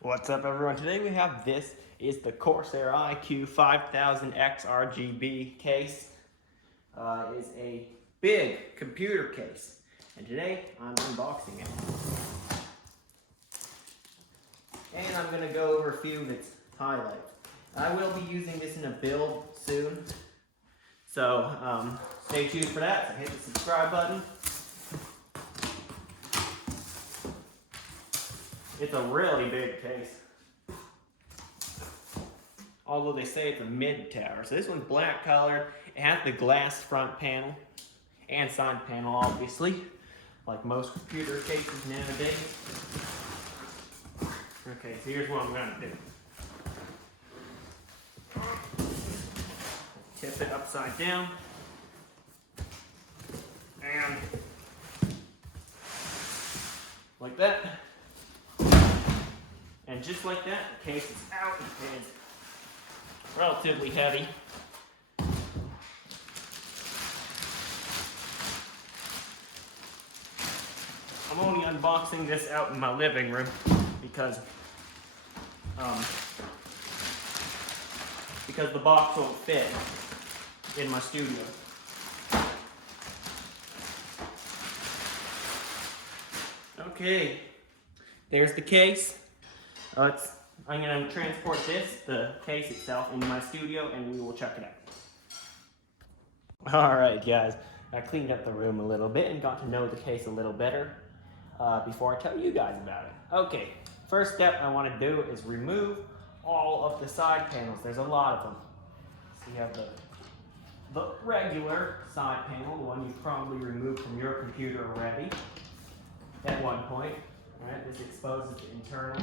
What's up, everyone? Today we have this is the Corsair IQ5000X RGB case. It is a big computer case, and today I'm unboxing it. And I'm going to go over a few of its highlights. I will be using this in a build soon, so stay tuned for that. So hit the subscribe button. It's a really big case. Although they say it's a mid-tower. So this one's black colored. It has the glass front panel and side panel, obviously, like most computer cases nowadays. Okay, so here's what I'm gonna do. Tip it upside down. And like that. And just like that, the case is out and it's relatively heavy. I'm only unboxing this out in my living room because the box won't fit in my studio. Okay, there's the case. I'm going to transport the case itself, into my studio, and we will check it out. Alright guys, I cleaned up the room a little bit and got to know the case a little better before I tell you guys about it. Okay, first step I want to do is remove all of the side panels. There's a lot of them. So you have the regular side panel, the one you've probably removed from your computer already at one point. Alright, this exposes the internals.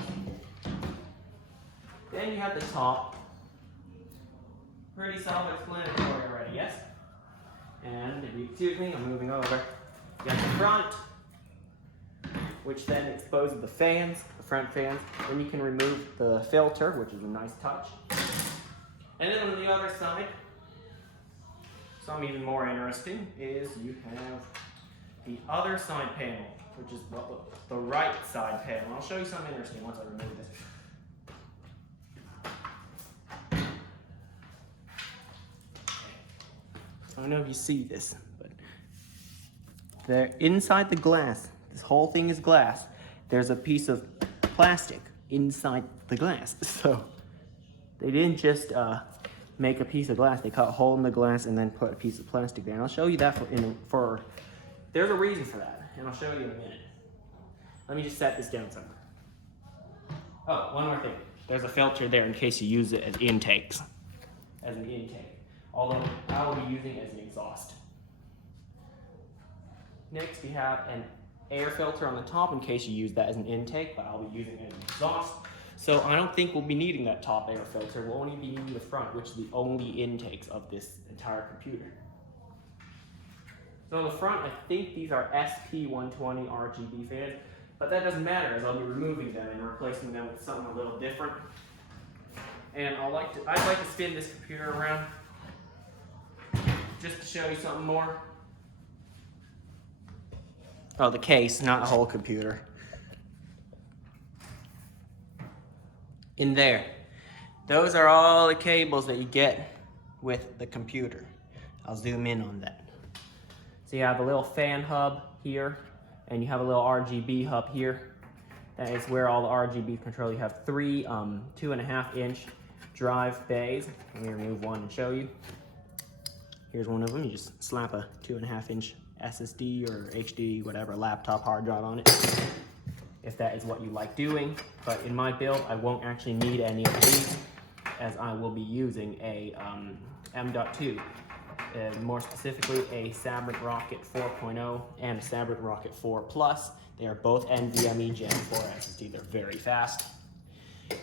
Then you have the top. Pretty self-explanatory already, yes? And if you excuse me, I'm moving over. You have the front, which then exposes the fans, the front fans. Then you can remove the filter, which is a nice touch. And then on the other side, something even more interesting is you have the other side panel, which is the right side panel. I'll show you something interesting once I remove this. I don't know if you see this, but there inside the glass, this whole thing is glass, there's a piece of plastic inside the glass. So they didn't just make a piece of glass, they cut a hole in the glass and then put a piece of plastic there. And I'll show you that there's a reason for that, and I'll show you in a minute. Let me just set this down somewhere. Oh, one more thing. There's a filter there in case you use it as intakes, as an intake. Although I will be using it as an exhaust. Next, we have an air filter on the top in case you use that as an intake, but I'll be using it as an exhaust. So I don't think we'll be needing that top air filter. We'll only be needing the front, which is the only intakes of this entire computer. So on the front, I think these are SP120 RGB fans, but that doesn't matter as I'll be removing them and replacing them with something a little different. And I'd like to spin this computer around just to show you something more. Oh, the case, not the whole computer. In there. Those are all the cables that you get with the computer. I'll zoom in on that. So you have a little fan hub here, and you have a little RGB hub here. That is where all the RGB control. You have three 2.5-inch drive bays. Let me remove one and show you. Here's one of them. You just slap a 2.5-inch SSD or HD, whatever, laptop hard drive on it, if that is what you like doing. But in my build, I won't actually need any of these, as I will be using a M.2, more specifically a Sabrent Rocket 4.0 and a Sabrent Rocket 4 Plus. They are both NVMe Gen 4 SSD. They're very fast.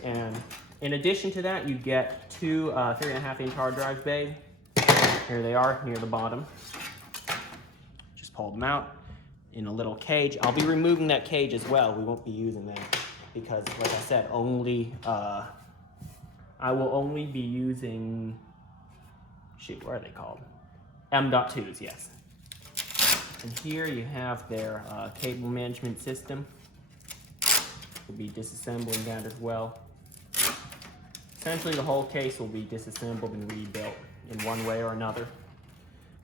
And in addition to that, you get two 3.5-inch hard drive bays. Here they are, near the bottom. Just pull them out in a little cage. I'll be removing that cage as well. We won't be using them because, like I said, I will only be using, shoot, what are they called? M.2s, yes. And here you have their cable management system. We'll be disassembling that as well. Essentially, the whole case will be disassembled and rebuilt in one way or another.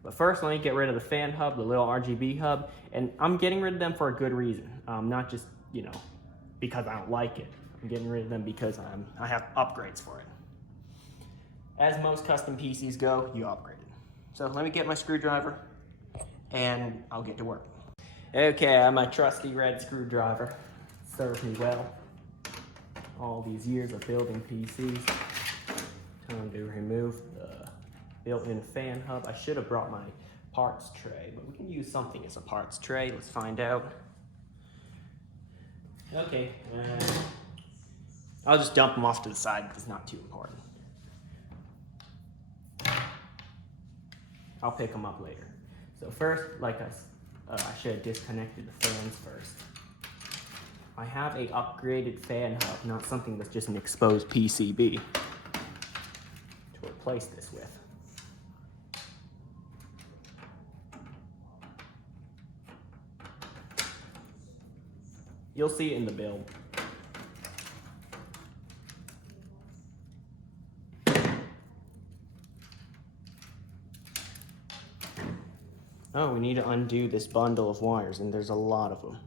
But first, let me get rid of the fan hub, the little RGB hub, and I'm getting rid of them for a good reason. Not just, you know, because I don't like it. I'm getting rid of them because I have upgrades for it. As most custom PCs go, you upgrade it. So let me get my screwdriver and I'll get to work. Okay, I have my trusty red screwdriver. Served me well all these years of building PCs. Time to remove the built-in fan hub. I should have brought my parts tray, but we can use something as a parts tray. Let's find out. Okay, I'll just dump them off to the side because it's not too important. I'll pick them up later. So first, like I should have disconnected the fans first. I have a upgraded fan hub, not something that's just an exposed PCB to replace this with. You'll see it in the build. Oh, we need to undo this bundle of wires, and there's a lot of them.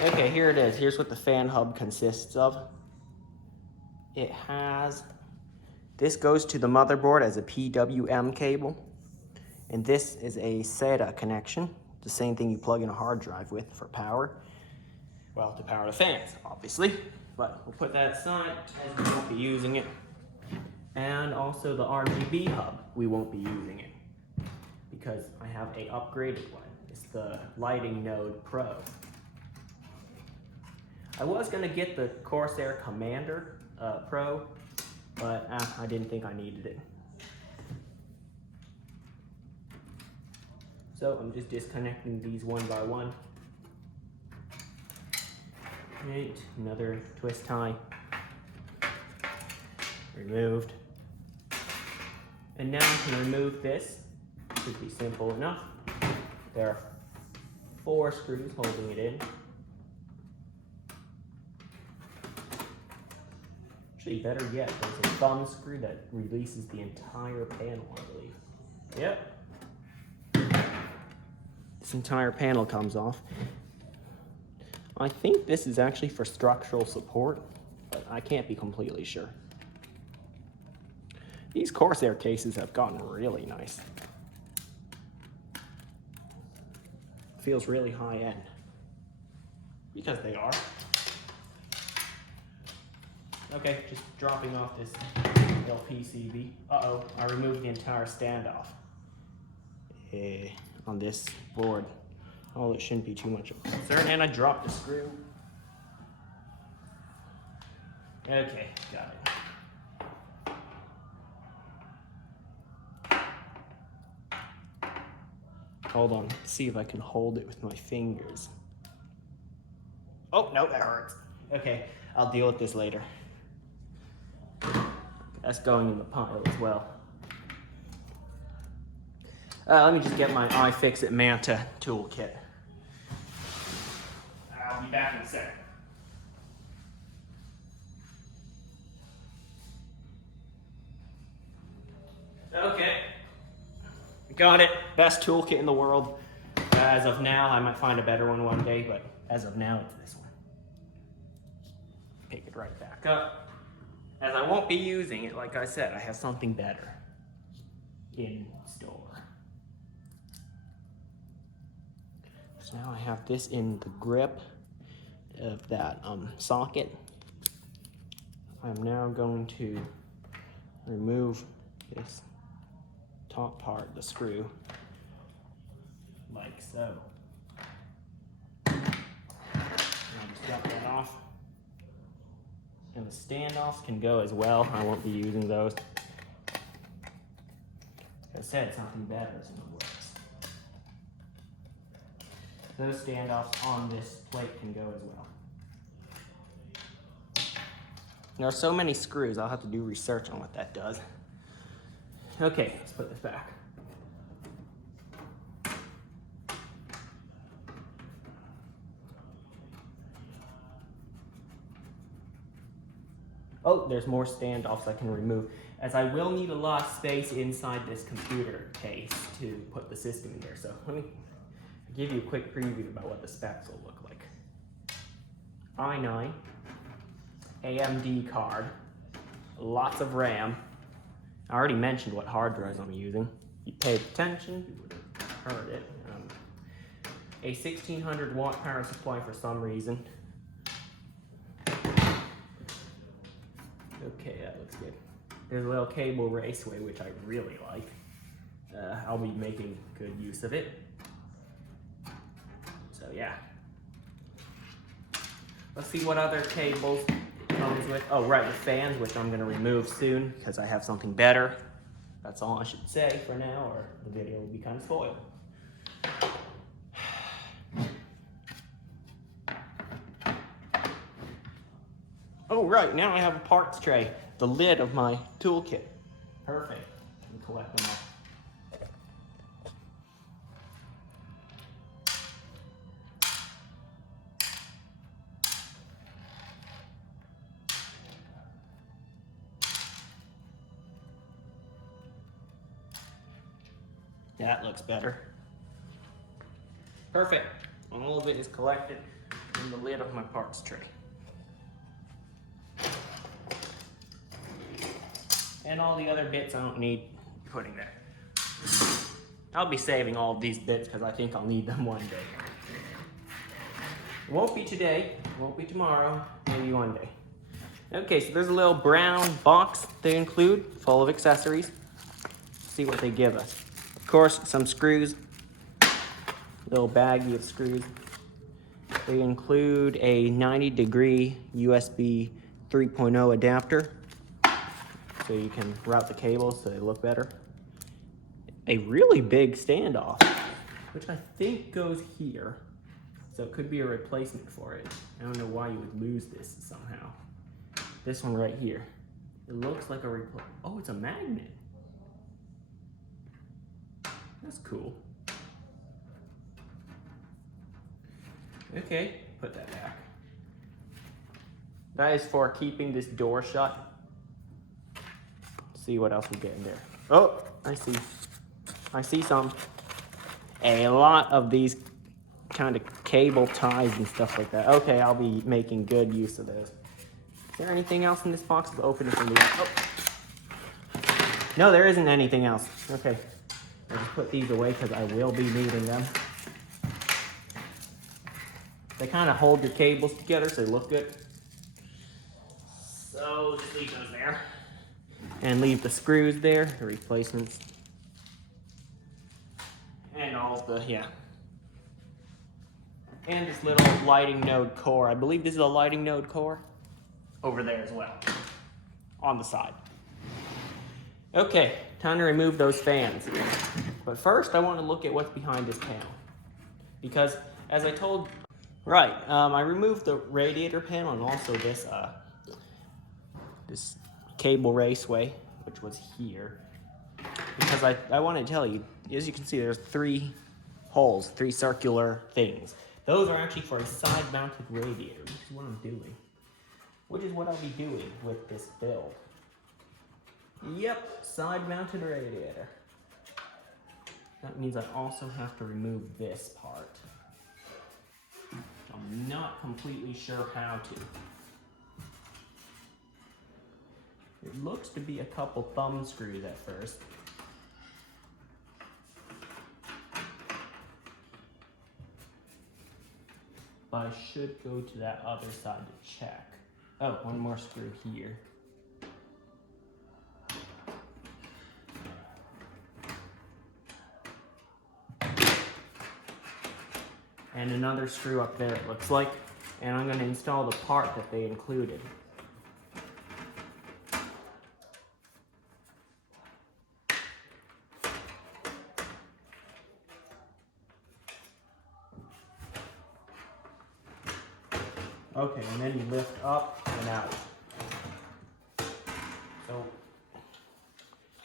Okay, here it is. Here's what the fan hub consists of. It has, this goes to the motherboard as a PWM cable, and this is a SATA connection, the same thing you plug in a hard drive with for power. Well, to power the fans, obviously, but we'll put that aside as we won't be using it. And also the RGB hub, we won't be using it because I have a upgraded one. It's the Lighting Node Pro. I was gonna get the Corsair Commander Pro, but I didn't think I needed it. So I'm just disconnecting these one by one. Right, another twist tie. Removed. And now I can remove this. Should be simple enough. There are 4 screws holding it in. Actually, better yet, there's a thumb screw that releases the entire panel, I believe. Yep. This entire panel comes off. I think this is actually for structural support, but I can't be completely sure. These Corsair cases have gotten really nice. Feels really high end. Because they are. Okay, just dropping off this little PCB. Uh-oh, I removed the entire standoff on this board. Oh, it shouldn't be too much of a concern. And I dropped the screw. Okay, got it. Hold on, see if I can hold it with my fingers. Oh, no, that hurts. Okay, I'll deal with this later. That's going in the pile as well. Let me just get my iFixit Manta toolkit. I'll be back in a second. Okay. Got it. Best toolkit in the world. As of now, I might find a better one day, but as of now, it's this one. Pick it right back up. As I won't be using it, like I said, I have something better in store. So now I have this in the grip of that socket. I'm now going to remove this top part, the screw, like so. And I'll just drop that off. And the standoffs can go as well. I won't be using those. Like I said, something better is in the works. Those standoffs on this plate can go as well. There are so many screws, I'll have to do research on what that does. Okay, let's put this back. there's more standoffs I can remove, as I will need a lot of space inside this computer case to put the system in there. So let me give you a quick preview about what the specs will look like. i9, AMD card, lots of RAM. I already mentioned what hard drives I'm using. If you paid attention, you would have heard it. A 1600 watt power supply for some reason. Okay, that looks good. There's a little cable raceway, which I really like. I'll be making good use of it. So yeah. Let's see what other cables it comes with. Oh right, the fans, which I'm gonna remove soon because I have something better. That's all I should say for now, or the video will be kind of spoiled. Oh right, now I have a parts tray, the lid of my toolkit. Perfect. Let me collect them all. That looks better. Perfect. All of it is collected in the lid of my parts tray. And all the other bits I don't need putting there. I'll be saving all of these bits because I think I'll need them one day. It won't be today, it won't be tomorrow, maybe one day. Okay, so there's a little brown box they include full of accessories. Let's see what they give us. Of course, some screws, little baggie of screws. They include a 90-degree USB 3.0 adapter, so you can route the cables so they look better. A really big standoff, which I think goes here, so it could be a replacement for it. I don't know why you would lose this somehow. This one right here, it looks like a oh, it's a magnet. That's cool. Okay, put that back. That is for keeping this door shut. See what else we get in there. Oh, I see some. A lot of these kind of cable ties and stuff like that. Okay, I'll be making good use of those. Is there anything else in this box? Let's open it from the outside. Oh. No, there isn't anything else. Okay, I'll just put these away because I will be needing them. They kind of hold your cables together so they look good. So just leave those there. And leave the screws there, the replacements. And all of the, yeah. And this little lighting node core. I believe this is a lighting node core. Over there as well. On the side. Okay, time to remove those fans. But first I want to look at what's behind this panel. Because, as I told, right, I removed the radiator panel and also this, this cable raceway, which was here, because I want to tell you, as you can see, there's 3 holes, 3 circular things. Those are actually for a side-mounted radiator, which is what I'm doing. Which is what I'll be doing with this build. Yep, side-mounted radiator. That means I also have to remove this part. I'm not completely sure how to. It looks to be a couple thumb screws at first. But I should go to that other side to check. Oh, one more screw here. And another screw up there, it looks like. And I'm going to install the part that they included. Okay, and then you lift up and out. So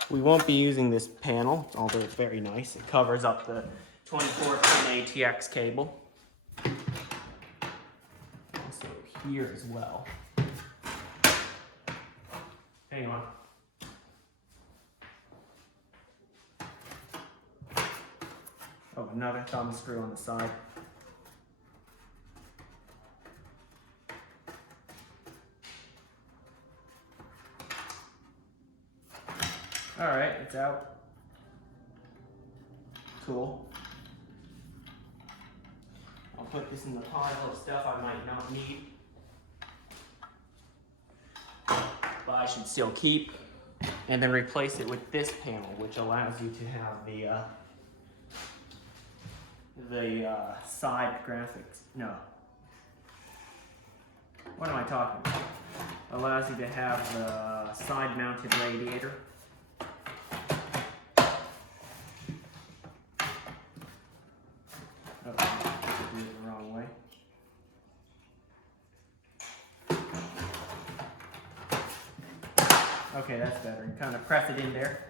we won't be using this panel, although it's very nice. It covers up the 24-pin ATX cable. Also here as well. Hang on. Oh, another thumb screw on the side. All right, it's out. Cool. I'll put this in the pile of stuff I might not need, but I should still keep, and then replace it with this panel, which allows you to have the side graphics. No. What am I talking about? Allows you to have the side-mounted radiator. Oh, I did it the wrong way. Okay, that's better. You kind of press it in there.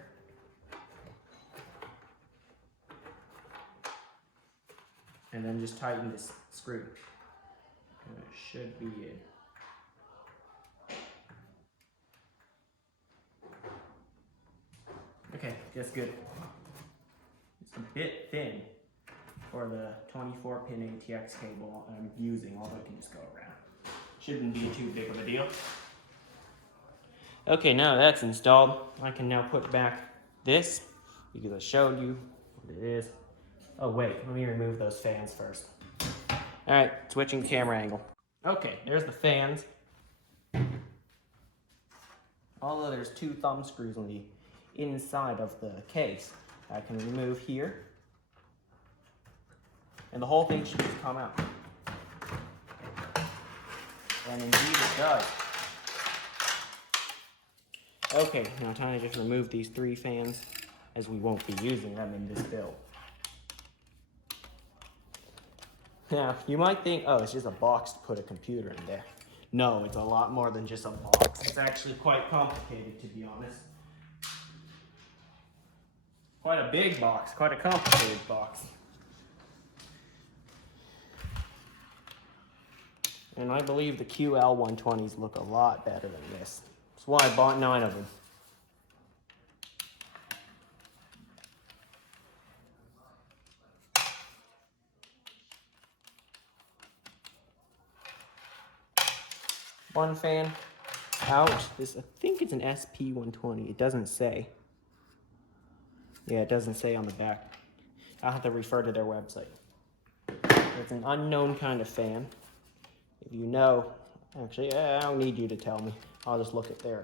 And then just tighten this screw. And it should be it. Okay, that's good. It's a bit thin for the 24-pin ATX cable I'm using, although it can just go around. Shouldn't be too big of a deal. Okay, now that's installed, I can now put back this, because I showed you what it is. Oh wait, let me remove those fans first. Alright, switching camera angle. Okay, there's the fans. Although there's 2 thumb screws on the inside of the case, I can remove here. And the whole thing should just come out. And indeed it does. Okay, now time to just remove these 3 fans, as we won't be using them in this build. Now, you might think, oh, it's just a box to put a computer in there. No, it's a lot more than just a box. It's actually quite complicated, to be honest. Quite a big box, quite a complicated box. And I believe the QL120s look a lot better than this. That's why I bought 9 of them. One fan out. This, I think it's an SP120. It doesn't say. Yeah, it doesn't say on the back. I'll have to refer to their website. It's an unknown kind of fan. If you know, actually, I don't need you to tell me. I'll just look at their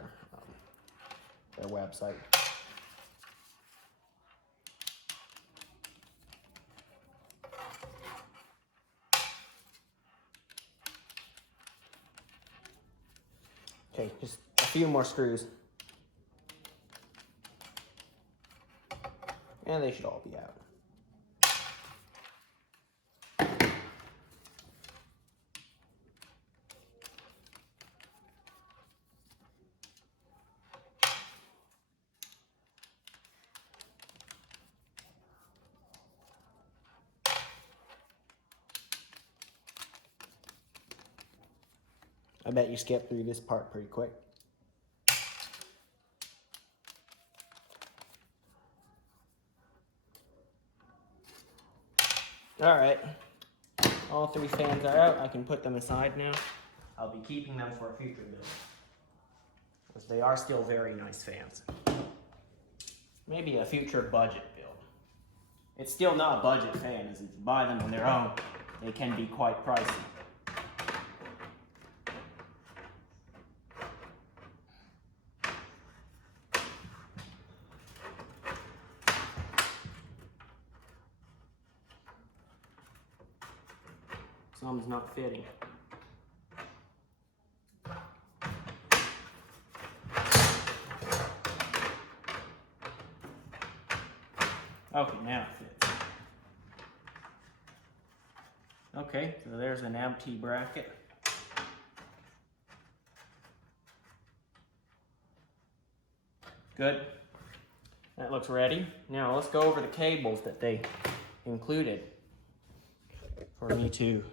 website. Okay, just a few more screws. And they should all be out. I bet you skip through this part pretty quick. All right, all 3 fans are out. I can put them aside now. I'll be keeping them for a future build, because they are still very nice fans. Maybe a future budget build. It's still not a budget fan, as if you buy them on their own, they can be quite pricey. Some's not fitting. Okay, now it fits. Okay, so there's an empty bracket. Good. That looks ready. Now let's go over the cables that they included for me to.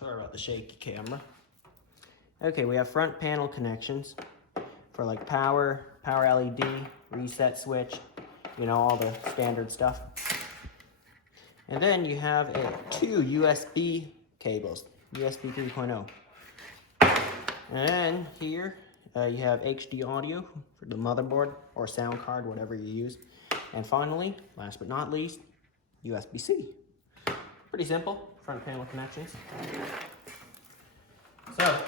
Sorry about the shaky camera. Okay, we have front panel connections for like power LED, reset switch, you know, all the standard stuff. And then you have two USB cables, USB 3.0. And here you have HD audio for the motherboard or sound card, whatever you use. And finally, last but not least, USB-C. Pretty simple, front panel connections. So,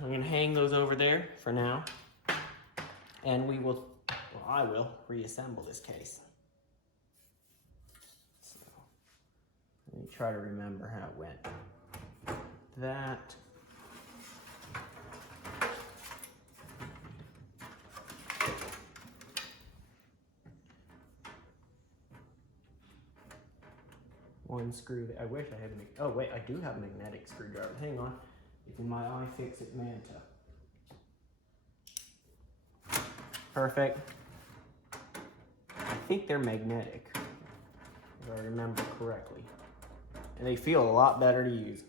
I'm gonna hang those over there for now. And we will, well, I will reassemble this case. So, let me try to remember how it went. That. One screw. I wish I had a. Oh wait, I do have a magnetic screwdriver. Hang on. It's in my iFixit Manta. Perfect. I think they're magnetic, if I remember correctly, and they feel a lot better to use.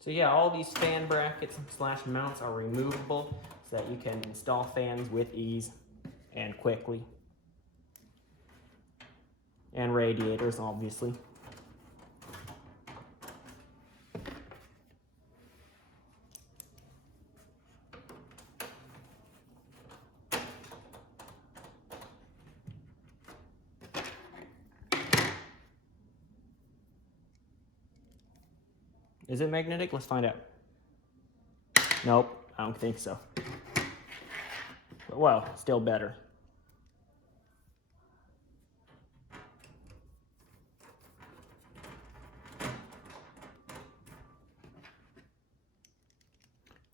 So yeah, all these fan brackets / mounts are removable so that you can install fans with ease and quickly. And radiators, obviously. Is it magnetic? Let's find out. Nope, I don't think so. But well, still better.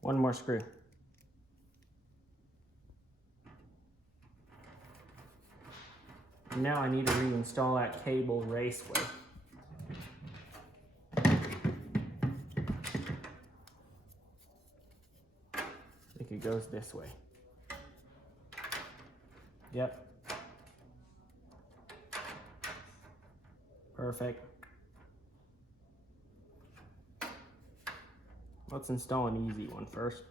One more screw. Now I need to reinstall that cable raceway. I think it goes this way. Yep. Perfect. Let's install an easy one first.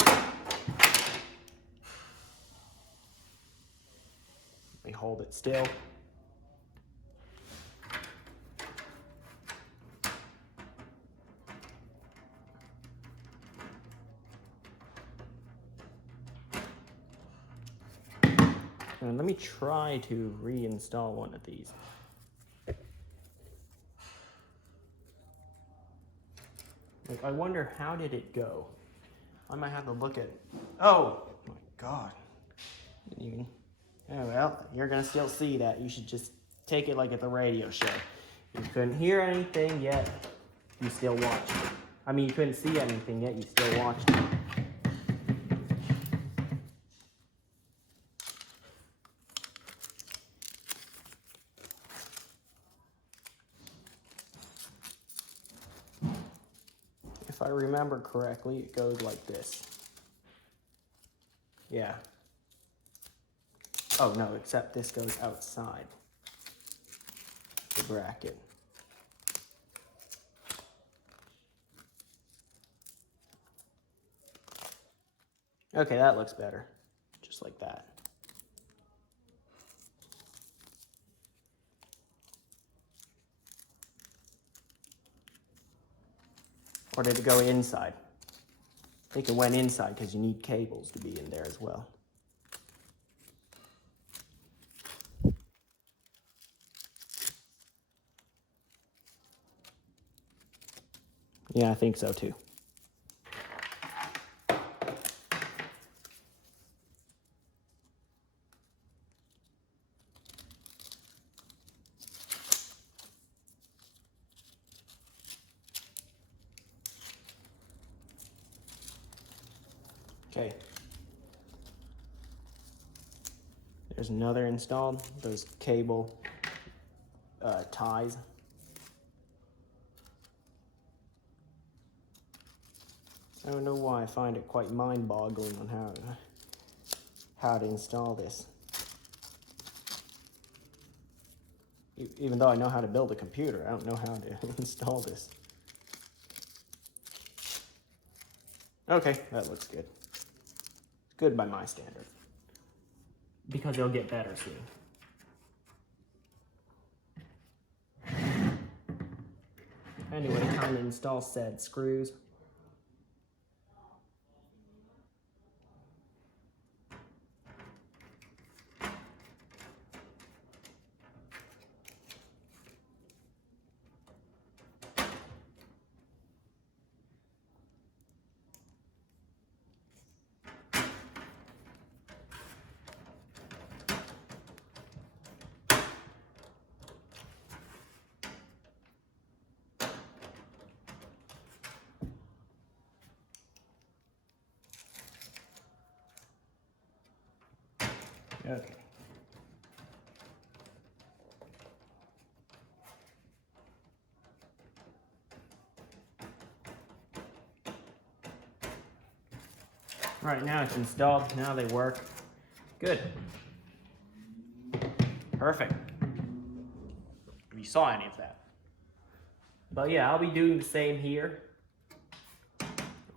Let me hold it still. And let me try to reinstall one of these. Like, I wonder, how did it go? I might have to look at. Oh my God! Didn't even. Oh well, you're gonna still see that. You should just take it like at the radio show. You couldn't hear anything yet. You still watched it. I mean, you couldn't see anything yet. You still watched it. If I remember correctly, it goes like this. Yeah. Oh no, except this goes outside the bracket. Okay, that looks better. Just like that. Or did it go inside? I think it went inside because you need cables to be in there as well. Yeah, I think so too. Okay. There's another installed, those cable ties. I don't know why I find it quite mind-boggling on how to install this. Even though I know how to build a computer, I don't know how to install this. Okay, that looks good. Good by my standards. Because it'll get better soon. Anyway, time to install said screws. Okay. All right, now it's installed. Now they work. Good. Perfect. If you saw any of that. But yeah, I'll be doing the same here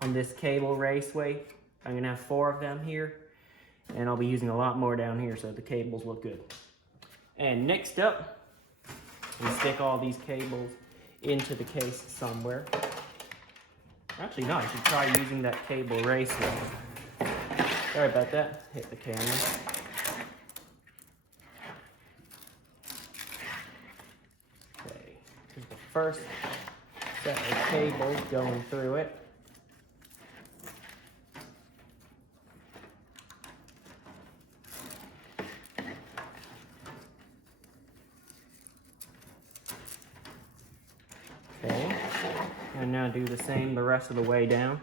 on this cable raceway. I'm gonna have 4 of them here, and I'll be using a lot more down here so the cables look good. And next up, we stick all these cables into the case somewhere. Actually, no, I should try using that cable raceway. Sorry about that, hit the camera. Okay, here's the first set of cables going through it. Okay, and now do the same the rest of the way down.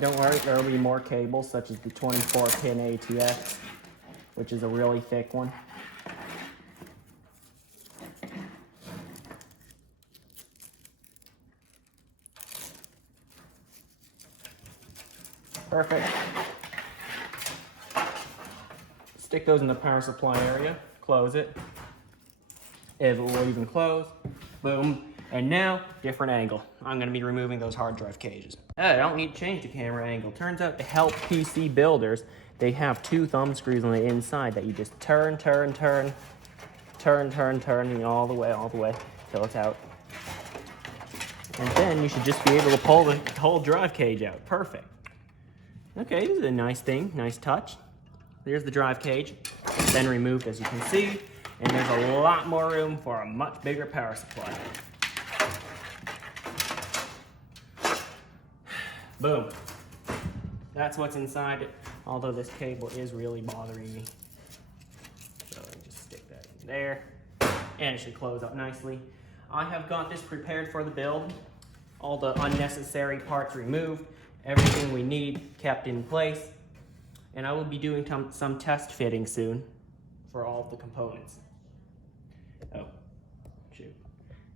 Don't worry, there will be more cables, such as the 24-pin ATX, which is a really thick one. Perfect. Stick those in the power supply area, close it. It will even close. Boom. And now, different angle. I'm gonna be removing those hard drive cages. I don't need to change the camera angle. Turns out to help PC builders, they have 2 thumb screws on the inside that you just turn, you know, all the way, till it's out. And then you should just be able to pull the whole drive cage out. Perfect. Okay, this is a nice thing, nice touch. There's the drive cage, then removed as you can see, and there's a lot more room for a much bigger power supply. Boom. That's what's inside it, although this cable is really bothering me. So let me just stick that in there, and it should close up nicely. I have got this prepared for the build. All the unnecessary parts removed, everything we need kept in place, and I will be doing some test fitting soon for all of the components. Oh, shoot.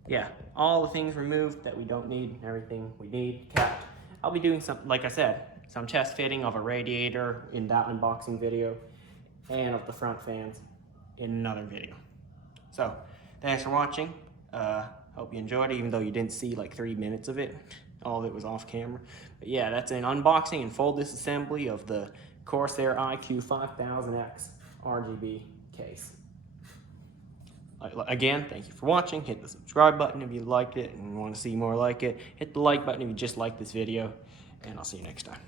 Yeah, all the things removed that we don't need, everything we need kept. I'll be doing some, like I said, some test fitting of a radiator in that unboxing video, and of the front fans in another video. So, thanks for watching. Hope you enjoyed it, even though you didn't see like 3 minutes of it. All of it was off camera. But yeah, that's an unboxing and full disassembly of the Corsair IQ5000X RGB case. Again, thank you for watching. Hit the subscribe button if you liked it and want to see more like it. Hit the like button if you just liked this video, and I'll see you next time.